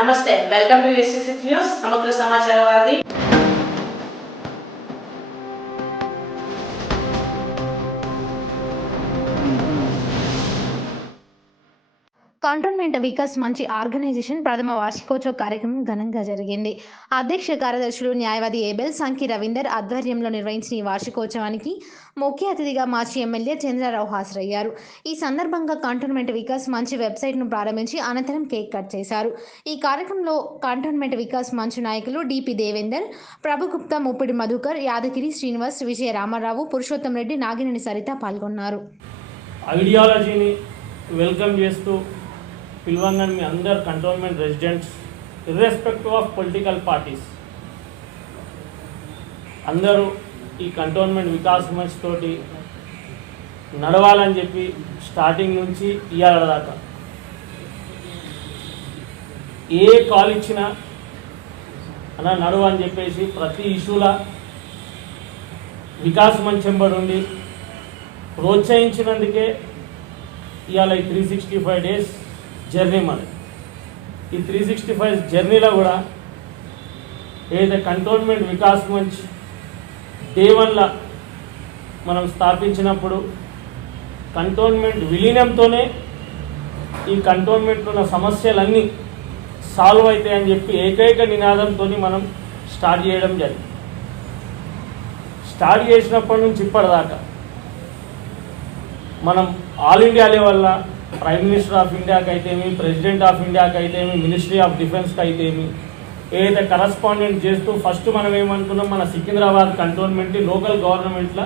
నమస్తే, welcome to ఎస్సీసీ news సమగ్ర సమాచారవాది. Cantonment Vikas మంచి ఆర్గనైజేషన్ ప్రథమ వార్షికోత్సవ కార్యక్రమం ఘనంగా జరిగింది. అధ్యక్ష కార్యదర్శులు న్యాయవాది ఏబెల్ సంకి రవీందర్ ఆధ్వర్యంలో నిర్వహించిన ఈ వార్షికోత్సవానికి ముఖ్య అతిథిగా మాజీ ఎమ్మెల్యే చంద్రరావు హాజరయ్యారు. ఈ సందర్భంగా కంటోన్మెంట్ వికాస్ మంచి వెబ్సైట్ను ప్రారంభించి అనంతరం కేక్ కట్ చేశారు. ఈ కార్యక్రమంలో కంటోన్మెంట్ వికాస్ మంచి నాయకులు డిపి దేవేందర్, ప్రభుగుప్తా, ముప్పిడి మధుకర్, యాదగిరి శ్రీనివాస్, విజయ రామారావు, పురుషోత్తం రెడ్డి, నాగినేని సరిత పాల్గొన్నారు. ఐడియాలజీని వెల్కమ్ చేస్తూ పిల్వంగన్ మీ అందరు cantonment residents irrespective of political parties అందరూ ఈ కంటోన్మెంట్ వికాస్ మంచ్ తోటి నడవాలని చెప్పి స్టార్టింగ్ నుంచి ఇవాళ దాకా ఏ కాల్ ఇచ్చినా అలా నడువు అని చెప్పేసి ప్రతి ఇష్యూల వికాస్ మంచ్ వెంబడి ఉండి ప్రోత్సహించినందుకే ఇవాళ ఈ 365 days జర్నీ మనది. ఈ 365 జర్నీలో కూడా ఏదైతే కంటోన్మెంట్ వికాస్ మంచ్ డే 1 మనం స్థాపించినప్పుడు కంటోన్మెంట్ విలీనంతోనే ఈ కంటోన్మెంట్లో ఉన్న సమస్యలన్నీ సాల్వ్ అవుతాయని చెప్పి ఏకైక నినాదంతో మనం స్టార్ట్ చేయడం జరిగింది. స్టార్ట్ చేసినప్పటి నుంచి ఇప్పటిదాకా మనం ఆల్ ఇండియా లెవెల్లో ప్రైమ్ మినిస్టర్ ఆఫ్ ఇండియాకి అయితేమి, ప్రెసిడెంట్ ఆఫ్ ఇండియాకి అయితేమి, మినిస్ట్రీ ఆఫ్ డిఫెన్స్కి అయితేమి ఏదైతే కరస్పాండెంట్ చేస్తూ ఫస్ట్ మనం ఏమనుకున్నాం, మన సికింద్రాబాద్ కంటోన్మెంట్ లోకల్ గవర్నమెంట్లో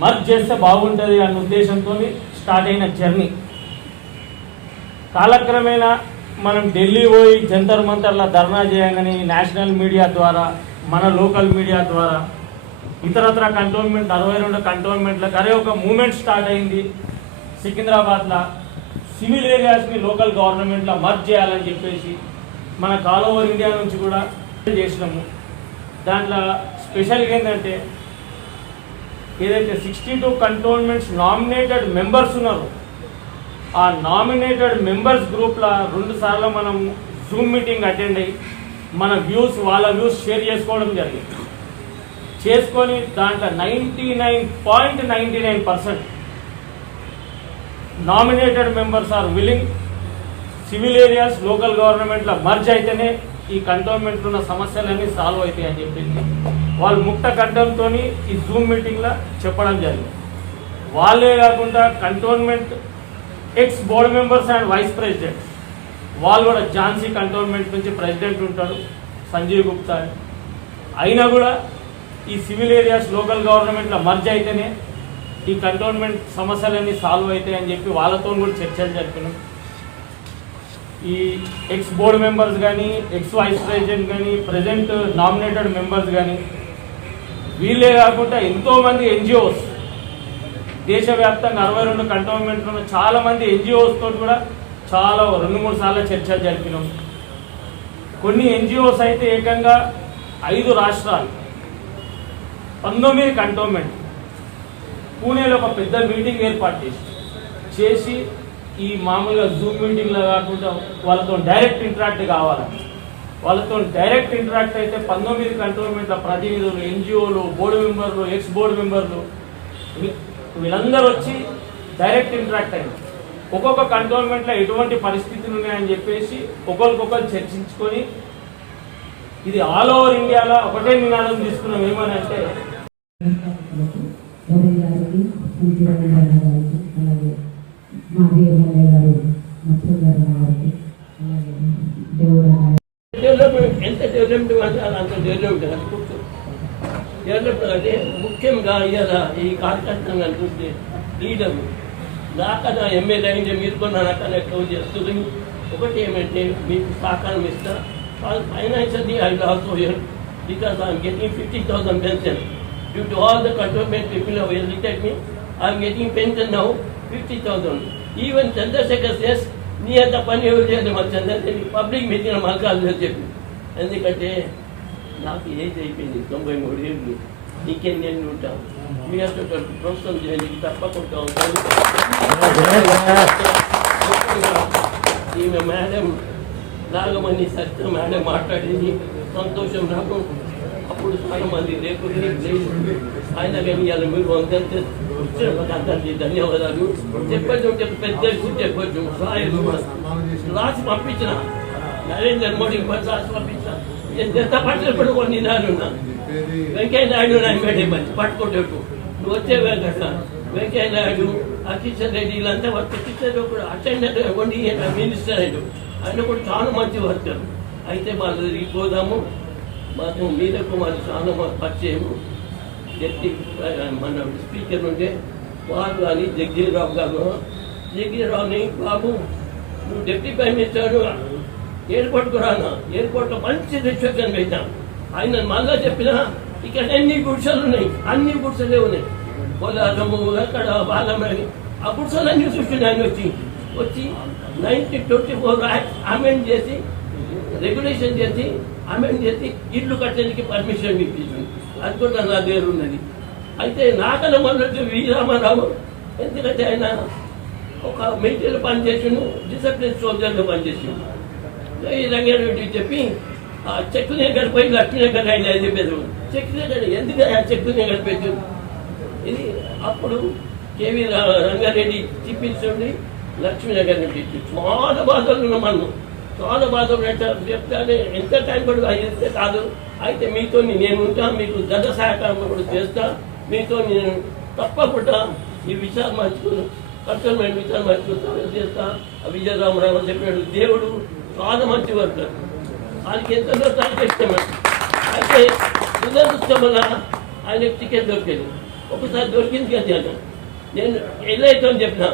మర్జ్ చేస్తే బాగుంటుంది అన్న ఉద్దేశంతో స్టార్ట్ అయిన జర్నీ కాలక్రమేణా మనం ఢిల్లీ పోయి జంతర్ మంతర్ల ధర్నా చేయగానే నేషనల్ మీడియా ద్వారా, మన లోకల్ మీడియా ద్వారా ఇతరత్ర కంటోన్మెంట్ 62 కంటోన్మెంట్లకు అరే ఒక మూమెంట్ స్టార్ట్ అయింది. సికింద్రాబాద్లో సివిల్ ఏరియాస్ని లోకల్ గవర్నమెంట్లో మర్జ్ చేయాలని చెప్పేసి మన ఆల్ ఓవర్ ఇండియా నుంచి కూడా చేసినాము. దాంట్లో స్పెషల్గా ఏంటంటే ఏదైతే 62 కంటోన్మెంట్స్ నామినేటెడ్ మెంబర్స్ ఉన్నారో ఆ నామినేటెడ్ మెంబర్స్ గ్రూప్లో 2 సార్లు మనం జూమ్ మీటింగ్ అటెండ్ అయ్యి మన వ్యూస్ వాళ్ళ వ్యూస్ షేర్ చేసుకోవడం జరిగింది. చేసుకొని దాంట్లో 99.99% nominated members are willing civil areas local గవర్నమెంట్లో మర్జ్ అయితేనే ఈ కంటోన్మెంట్లో ఉన్న సమస్యలన్నీ సాల్వ్ అవుతాయి అని చెప్పేసి వాళ్ళు ముక్త కంఠంతో ఈ జూమ్ మీటింగ్లో చెప్పడం జరిగింది. వాళ్ళే కాకుండా cantonment ex board members and vice president వాళ్ళు కూడా ఝాన్సీ కంటోన్మెంట్ నుంచి ప్రెసిడెంట్ ఉంటాడు సంజీవ్ గుప్తా. అయినా కూడా ఈ సివిల్ ఏరియాస్ లోకల్ గవర్నమెంట్లో మర్జ్ అయితేనే ఈ కంటోన్మెంట్ సమస్యలన్నీ సాల్వ్ అవుతాయి అని చెప్పి వాళ్ళతో కూడా చర్చలు జరిపినాం. ఈ ఎక్స్ బోర్డు మెంబర్స్ కానీ, ఎక్స్ వైస్ ప్రెసిడెంట్ కానీ, ప్రజెంట్ నామినేటెడ్ మెంబర్స్ కానీ వీళ్ళే కాకుండా ఎంతోమంది ఎన్జిఓస్ దేశవ్యాప్తంగా 62 కంటోన్మెంట్లో ఉన్న చాలామంది ఎన్జిఓస్తో కూడా చాలా 2-3 సార్లు చర్చలు జరిపినాం. కొన్ని ఎన్జిఓస్ అయితే ఏకంగా 5 రాష్ట్రాలు 19 కంటోన్మెంట్ పూణేలో ఒక పెద్ద మీటింగ్ ఏర్పాటు చేసి ఈ మామూలుగా జూమ్ మీటింగ్లో కాకుండా వాళ్ళతో డైరెక్ట్ ఇంటరాక్ట్ కావాలి. వాళ్ళతో డైరెక్ట్ ఇంటరాక్ట్ అయితే 19 కంటోన్మెంట్ల ప్రతినిధులు, ఎన్జిఓలు, బోర్డు మెంబర్లు, ఎక్స్ బోర్డు మెంబర్లు వీళ్ళందరూ వచ్చి డైరెక్ట్ ఇంటరాక్ట్ అయ్యారు. ఒక్కొక్క కంటోన్మెంట్లో ఎటువంటి పరిస్థితులు ఉన్నాయని చెప్పేసి ఒకరికొకరు చర్చించుకొని ఇది ఆల్ ఓవర్ ఇండియాలో ఒకటే నినాదం తీసుకున్నాం. ఏమని అంటే ఎంత డెవలప్మెంట్ అంత డెవలప్ అంటే ముఖ్యంగా ఇవాళ ఈ కార్యకర్తలు చూస్తే లీడరు నాకన్నా ఎమ్మెల్యే అయింది మీరు కూడా నాకన్నా ఎక్కువ చేస్తుంది. ఒకటి ఏమంటే మీకు సహకారం ఇస్తా financially I will also help because I'm getting 50,000 pension due to all the cantonment people have elected me. I'm getting pension now 50,000. Even Chandrashekar says నీ అంత పని ఎవరు చేయదు మా చంద్రశేఖర్ పబ్లిక్ మీటింగ్ మల్కాలు చెప్పి. ఎందుకంటే నాకు ఏజ్ అయిపోయింది 93 ఏళ్ళు. నీకేం నేను ఉంటాను మీ ప్రోత్సాహం చేయండి తప్పకుండా ఉంటాను. ఈమె మేడం నాగమణి సత్యం మేడం మాట్లాడింది, సంతోషం నాకు. అప్పుడు చాలా మంది లేకుండా ఆయన కానీ ఇవాళ మీరు అందరికీ అందరికీ ధన్యవాదాలు. చెప్పచ్చు పెద్ద చెప్పచ్చు. రాసి పంపించిన నరేంద్ర మోడీకి రాసి పంపించిన. ఎంత పట్టినప్పుడు కొన్ని నాలున్నా వెంకయ్య నాయుడు నాయన పెట్టే పట్టుకుంటూ నువ్వు వచ్చేవే కదా. వెంకయ్య నాయుడు, కిషన్ రెడ్డి వీళ్ళంతా కిషన్ కూడా అటెండెంట్ ఉండి మినిస్టర్ అయ్యాడు. ఆయన కూడా చాలా మంచి వర్కర్. అయితే వాళ్ళు పోదాము. మాకు మీరకు మాకు చాలా పరిచయము. డిప్యూటీ మన స్పీకర్ ఉంటే వారు కానీ జగజీవరావు గారు. జగజీవరావుని బాబు నువ్వు డిప్యూటీ ప్రైమ్ మినిస్టర్ ఎయిర్పోర్ట్కు రానా, ఎయిర్పోర్ట్లో మంచి రిసెప్షన్ పెట్టాం. ఆయన మళ్ళా చెప్పినా ఇక్కడ ఎన్ని గుడిసెలు ఉన్నాయి, అన్ని గుడిసెలే ఉన్నాయి. పొలాలము అక్కడ బాలమని ఆ గుడిసెలన్నీ చూసి ఆయన వచ్చి 1924 యాక్ట్ అమెండ్ చేసి రెగ్యులేషన్ చేసి అమెండ్ చేసి ఇల్లు కట్టడానికి పర్మిషన్ ఇప్పించింది. అది కూడా నా దగ్గర ఉన్నది. అయితే నాకన్నా మొన్నట్టు వీరామారావు, ఎందుకంటే ఆయన ఒక మిలిటరీలో పనిచేసాను, డిసిప్లిన్ సోల్జర్గా పనిచేసాను. ఈ రంగారెడ్డి చెప్పి ఆ చెక్కు నగర్ పోయి లక్ష్మీ నగర్ ఆయన చెప్పేది. చెక్కు నగర్ ఎందుకు ఆ చెక్కు నగర్ పెట్టు ఇది. అప్పుడు కేవీ రంగారెడ్డి చూపించండి లక్ష్మీ నగర్ నుంచి చాలా బాధలు ఉన్నాం మనం. చాలా బాధలు చెప్తానే ఎంత టైం కూడా అయితే కాదు. అయితే మీతో నేను ఉంటా, మీకు జన సహకారం కూడా చేస్తా. మీతో నేను తప్పకుండా ఈ విషయాలు మార్చుకుని కష్టమైన విషయాలు మార్చుకుంటా చేస్తా. విజయరామరావు చెప్పాడు, దేవుడు చాలా మంచి వర్కర్, ఆయనకి ఎంతో ఇష్టం. అయితే దురదృష్టం వల్ల ఆయనకు టికెట్ దొరికేది. ఒకసారి దొరికింది కదా, నేను ఎల్లైతే చెప్పిన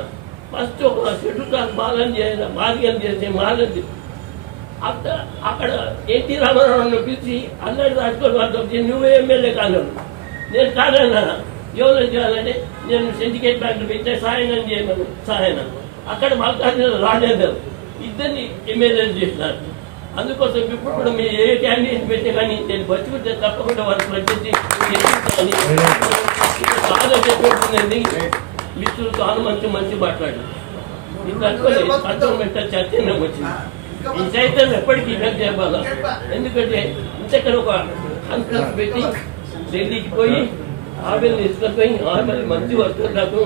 ఫస్ట్ ఒక షెడ్యూల్ కాస్ట్ మార్గం చేసి మాలని అక్కడ ఎన్టీ రామారావు పిలిచి అల్లడి రాజుకొని వాళ్ళతో నువ్వే ఎమ్మెల్యే కాను. నేను కాదన్నా, ఎవరు చేయాలంటే నేను సిండికేట్ బ్యాంకులు పెట్టే సాయనం చేయమని సాయన అక్కడ మల్కాజ్గిరిలో రాజేందర్ ఇద్దరిని ఎమ్మెల్యేలు చేసినారు. అందుకోసం ఇప్పుడు కూడా మీరు ఏ క్యాండిడేట్ పెట్టే కానీ నేను బతుకుంటే తప్పకుండా వాళ్ళకి వచ్చేసి చాలా చెప్పేది. మిత్రులు చాలా మంచి మాట్లాడారు. ఇప్పుడు అనుకోలేదు కంటోన్మెంట్ చర్చ వచ్చింది. ఈ చైతన్యం ఎప్పటికీ ఇన్వెస్ట్ చేయాలా, ఎందుకంటే ఇంతకన్నా ఒక కాన్ఫరెన్స్ పెట్టి ఢిల్లీకి పోయి ఆమెను తీసుకొని పోయి ఆమె మంచి వర్కర్ నాకు.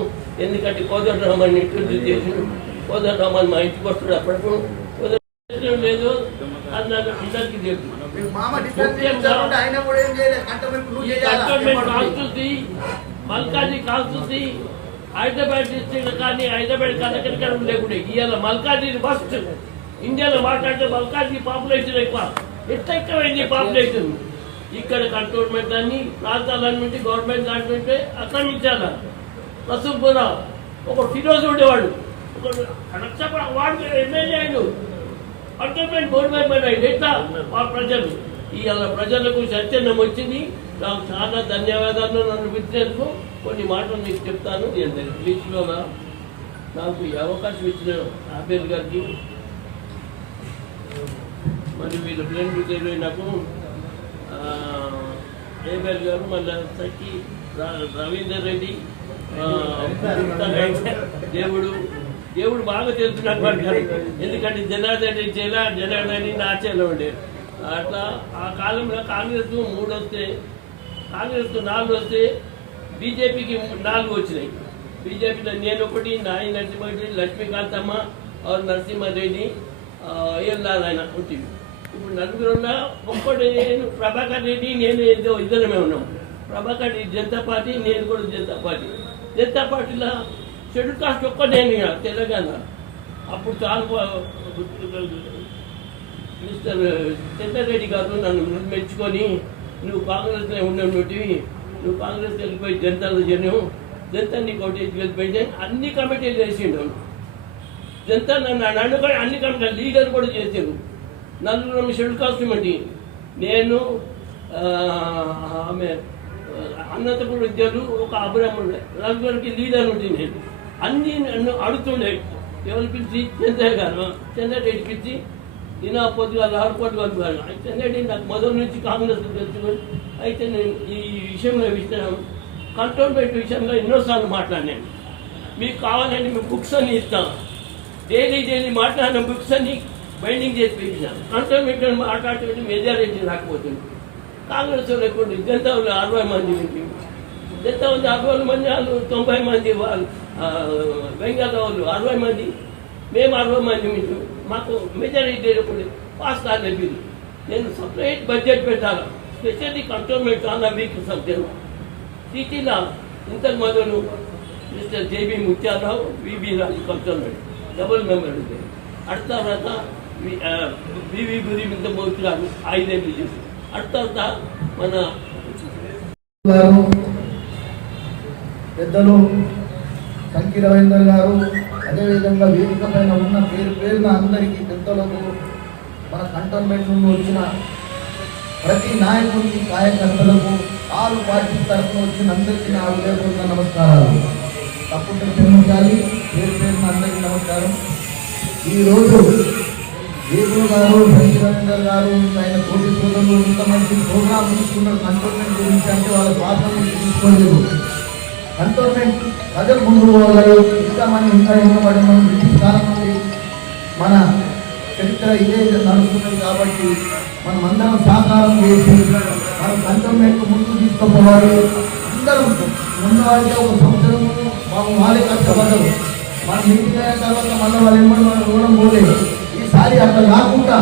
ఎందుకంటే కోదండరామన్ ఇంట్రడ్యూస్ చేసి కోదండరామన్ మా ఇంటికి వస్తాడు. అప్పటికు లేదు అది నాకు అందరికీ తెలుసు. మల్కాజ్గిరి కాన్స్టిట్యూన్సీ హైదరాబాద్ డిస్ట్రిక్ట్ కానీ హైదరాబాద్ కనకరికరం లేకుండా ఇవాళ మల్కాజ్గిరి ఫస్ట్ ఇండియాలో మాట్లాడితే మల్కాజ్గిరి పాపులేషన్ ఎక్కువ. ఎంత ఎక్కువైంది పాపులేషన్. ఇక్కడ కంటోన్మెంట్ అన్ని ప్రాంతాలన్నింటి గవర్నమెంట్ దాంట్లో ఆక్రమించాలా. రసూల్పురా ఒక ఫిరోజ్ ఉండేవాడు, ఒక వాడు ఎమ్మెల్యే అయ్యాడు, కంటోన్మెంట్ బోర్డు మెంబర్ అయ్యాడు. ఎట్లా ఆ ప్రజలు ఇవాళ ప్రజలకు చైతన్యం వచ్చింది. నాకు చాలా ధన్యవాదాలు. నన్ను పిలిచేందుకు కొన్ని మాటలు మీకు చెప్తాను. నేను ఇంగ్లీష్లో నాకు ఈ అవకాశం ఇచ్చిన ఆబేల్ గారికి మరియు వీళ్ళ ఫ్రెండ్ నాకు ఏబేల్ గారు, మళ్ళీ సఖి రవీందర్ రెడ్డి, దేవుడు బాగా తెలుసు నాకు పడ్డారు. ఎందుకంటే జనార్దన్ రెడ్డి జనార్దన్ రెడ్డి నా చేలో ఉండేది. అట్లా ఆ కాలంలో కాంగ్రెస్ 3 వస్తే, కాంగ్రెస్ 4 వస్తే బీజేపీకి 4 వచ్చినాయి. బీజేపీలో నేను ఒకటి, నాయి నరసింహారెడ్డి, లక్ష్మీకాంతమ్మ, నరసింహారెడ్డి, ఏళ్ళాలి ఆయన ఉంటుంది. ఇప్పుడు నలుగురున్నా ఒక్కటి నేను ప్రభాకర్ రెడ్డి నేను ఏదో ఇద్దరమే ఉన్నాం. ప్రభాకర్ రెడ్డి జనతా పార్టీ, నేను కూడా జనతా పార్టీ. జనతా పార్టీలో షెడ్యూల్ కాస్ట్ ఒక్క నేను తెలంగాణ. అప్పుడు చాలా మిస్టర్ చంద్రారెడ్డి గారు నన్ను మెచ్చుకొని నువ్వు కాంగ్రెస్లో ఉన్నటువంటివి, నువ్వు కాంగ్రెస్కి వెళ్ళిపోయి జనతాలో చేరావు, జనతా నీకు ఒకటి వెళ్ళిపోయి అన్ని కమిటీలు వేసిండు. జనతా నన్ను కూడా అన్ని కమిటీలు లీడర్ కూడా చేసారు. నలుగురు షెడ్యూల్ కాస్ట్ కమిటీ, నేను ఆమె అనంతపురం విద్యార్థులు, ఒక అబ్రాహ్మణుడు, నలుగురికి లీడర్ ఉంటుంది. నేను అన్నీ నన్ను అడుగుతుండే. ఎవరు పిలిచి చంద్రారెడ్డి పిలిచి నేను పొద్దుగా 6 పొద్దుగా చంద్రారెడ్డి నాకు మొదటి నుంచి కాంగ్రెస్ తెలుసుకొని. అయితే నేను ఈ విషయంలో కంటోన్మెంట్ విషయంలో ఎన్నోసార్లు మాట్లాడినాను. మీకు కావాలంటే మేము బుక్స్ అని ఇస్తాం. డైలీ మాట్లాడిన బుక్స్ అని బైండింగ్ చేసి పెట్టినాను. కంటోన్మెంట్ మాట్లాడుతుంటే మెజారిటీ రాకపోతుంది. కాంగ్రెస్ వాళ్ళు ఎక్కువ జనతా వాళ్ళు 60 మంది నుంచి, జనతా వాళ్ళు 60 మంది, వాళ్ళు 90 మంది, వాళ్ళు బెంగాల్ వాళ్ళు 60 మంది, మేము 60 మంది నుంచి. మాకు మెజారిటీ పాస్ కాలేదు బిల్లు. నేను సపరేట్ బడ్జెట్ పెట్టాలి, specially cantonment on week subject. సిటీలో ఇంతకు మొదలు మిస్టర్ జేబీ ముత్యాలరావు, విబి రాజు కంటోన్మెంట్ డబుల్ మెంబర్ ఉంది. అటు తర్వాత వివి గురి మీద మోతున్నారు 5 ఎంపీ. అటు తర్వాత మన పెద్దలు సంకీ రవీందర్ గారు, అదేవిధంగా వేదిక పైన ఉన్న పేరున అందరికీ పెద్దలకు, మన కంటోన్మెంట్ నుండి వచ్చిన ప్రతి నాయకుడికి, కార్యకర్తలకు, ఆరు పార్టీ తరఫున వచ్చిన అందరికీ నా హృదయపూర్వక నమస్కారాలు. తప్పకుండా క్షమించాలి. పేరున అందరికీ నమస్కారం. ఈరోజు వేగులు గారు, సంకీ రవీందర్ గారు, ఆయన తోటి సోదరులు ఇంత మంచి ప్రోగ్రామ్ తీసుకున్నారు కంటోన్మెంట్ గురించి అంటే వాళ్ళ స్వాతంత్రం తీసుకోలేదు. కంటోన్మెంట్ ప్రజలు ముందు పోవాలి. ఇంకా వెనుకబడి మనం బ్రిటిష్ కాలం నుండి మన చరిత్ర ఇదే నడుస్తున్నది కాబట్టి మనం అందరం సహకారం చేసి మనం కంటోన్మెంట్ ముందుకు తీసుకుపోవాలి. అందరం ముందు అంటే ఒక సంవత్సరం వాళ్ళే కష్టపడ్డారు. మన మీటింగ్ అయిన తర్వాత మళ్ళీ వాళ్ళు ఏమన్నా మనం ఇవ్వడం పోలేదు. ఈసారి అట్లా కాకుండా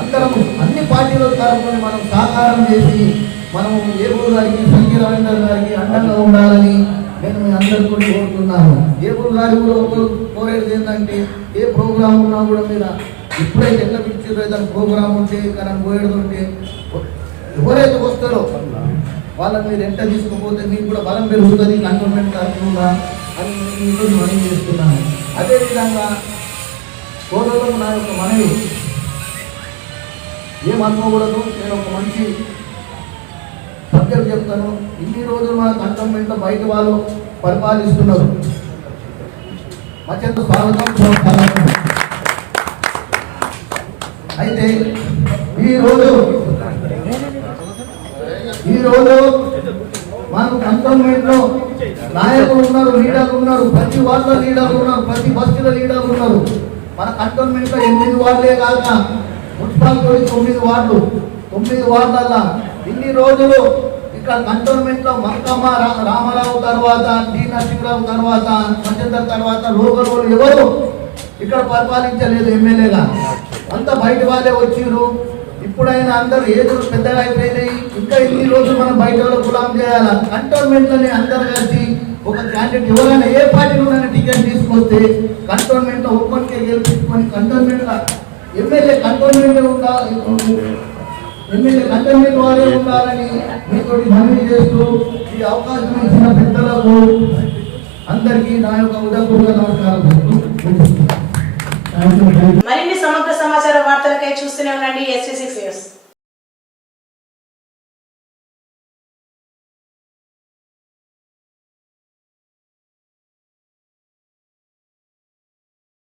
అందరం అన్ని పార్టీల తరఫున మనం సహకారం చేసి మనం ఏగూరు గారికి, సంకీ రవీందర్ గారికి అండంగా ఉండాలని నేను మీ అందరికీ కూడా కోరుతున్నాను. ఏగూరు గారి కూడా ఒకరు కోరేది ఏంటంటే, ఏ ప్రోగ్రాం ఉన్నా కూడా మీరు ఎప్పుడైతే ఎట్లా పిలిచారో ఏదైనా ప్రోగ్రామ్ ఉంటే కానీ పోయేది ఉంటే ఎవరైతే వస్తారో వాళ్ళని మీరు ఎంత తీసుకుపోతే మీకు కూడా బలం పెరుగుతుంది కంటోన్మెంట్ తరఫున అని మీకు మనవి చేస్తున్నాను. అదేవిధంగా సోదరులకు నా యొక్క మనవి ఏమనుకోకూడదు. నేను ఒక మంచి సబ్జెక్ట్ చెప్తాను. ఇన్ని రోజులు మన కంటోన్మెంట్లో బయట వాళ్ళు పరిపాలిస్తున్నారు. అత్యంత స్వాగతం. అయితే ఈరోజు మనకు కంటోన్మెంట్లో నాయకులు ఉన్నారు, లీడర్లు ఉన్నారు, ప్రతి వార్డులో లీడర్లు ఉన్నారు, ప్రతి బస్తీలో లీడర్లు ఉన్నారు. మన కంటోన్మెంట్లో 8 వార్డులే కాక మున్సిపాలిటీ 9 వార్డులు, 9 వార్డులల్లా ఇన్ని రోజులు ఇక్కడ కంటోన్మెంట్లో మక్కమ్మ రామారావు తర్వాత, డి నరసింహరావు తర్వాత, మహేందర్ తర్వాత లోకల్ వాళ్ళు ఎవరు ఇక్కడ పరిపాలించలేదు ఎమ్మెల్యేగా. అంతా బయట వాళ్ళే వచ్చిర్రు. ఇప్పుడైనా అందరూ ఏదులు పెద్దగా అయిపోయినాయి. ఇంకా ఇన్ని రోజులు మనం బయట వాళ్ళకు గులాం చేయాలా? కంటోన్మెంట్లోనే అందరు కలిసి ఒక క్యాండిడేట్ ఎవరైనా ఏ పార్టీలోనైనా టికెట్ తీసుకొస్తే కంటోన్మెంట్లో ఒక్కరికే గెలిపించుకొని కంటోన్మెంట్లో ఎమ్మెల్యే కంటోన్మెంట్ వారే ఉండాలని మీతో మనవి చేస్తూ ఈ అవకాశం ఇచ్చిన పెద్దలకు అందరికీ నా యొక్క ఉదయపూర్వక నమస్కారం. మరిన్ని సమగ్ర సమాచార వార్తలకై చూస్తూనే ఉండండి ST6 న్యూస్.